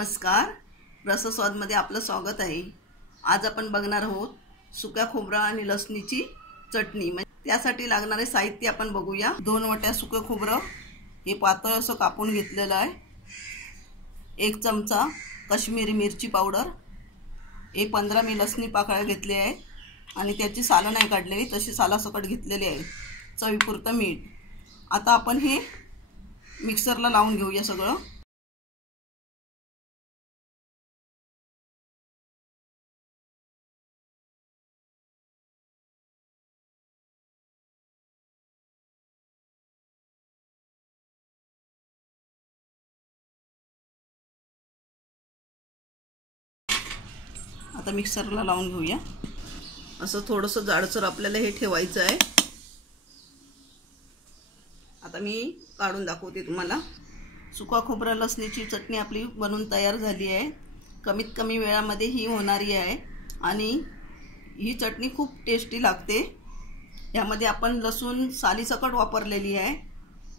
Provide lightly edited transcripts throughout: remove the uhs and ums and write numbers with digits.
नमस्कार, रसस्वादमध्ये आपलं स्वागत आहे। आज आपण बघणार आहोत सुक्या खोबरा आणि लसणीची चटणी। त्यासाठी लागणारे साहित्य आपण बघूया। 2 वाट्या सुकं खोबरं हे पातळ असं कापून घेतलेलं आहे। 1 चमचा काश्मीरी मिरची पावडर, 15 मी लसणी पाकळ्या घेतले आहे आणि त्याची सालं नाही काढलेली, तशी सालासकट घेतलेली आहे। चवीपुरतं मीठ। आता आपण हे मिक्सरला लावून घेऊया सगळं। आता मिक्सरला लावून घेऊया। असं थोडंसं जाडसर आपल्याला हे ठेवायचं आहे। आता मी काढून दाखवते तुम्हाला। सुका खोबरा लसणीची चटणी आपली बनवून तयार झाली आहे। कमीत कमी वेळामध्ये ही होणारी आहे आणि ही चटणी खूप टेस्टी लागते। यामध्ये आपण लसूण सालीसकट वापरलेली आहे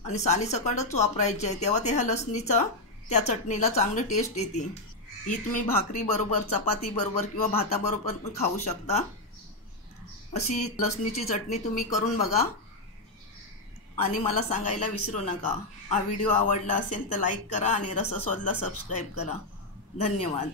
आणि सालीसकटच वापरायची आहे, तेव्हा त्या लसणीचा त्या चटणीला चांगली टेस्ट येते। ही तुम्ही भाकरी बरोबर, चपाती बरोबर किंवा भाता बरोबर पण खाऊ शकता। अशी लसणीची चटणी तुम्ही करून बघा आणि मला सांगायला विसरू नका। हा व्हिडिओ आवडला असेल तर लाईक करा आणि रसस्वादला सबस्क्राइब करा। धन्यवाद।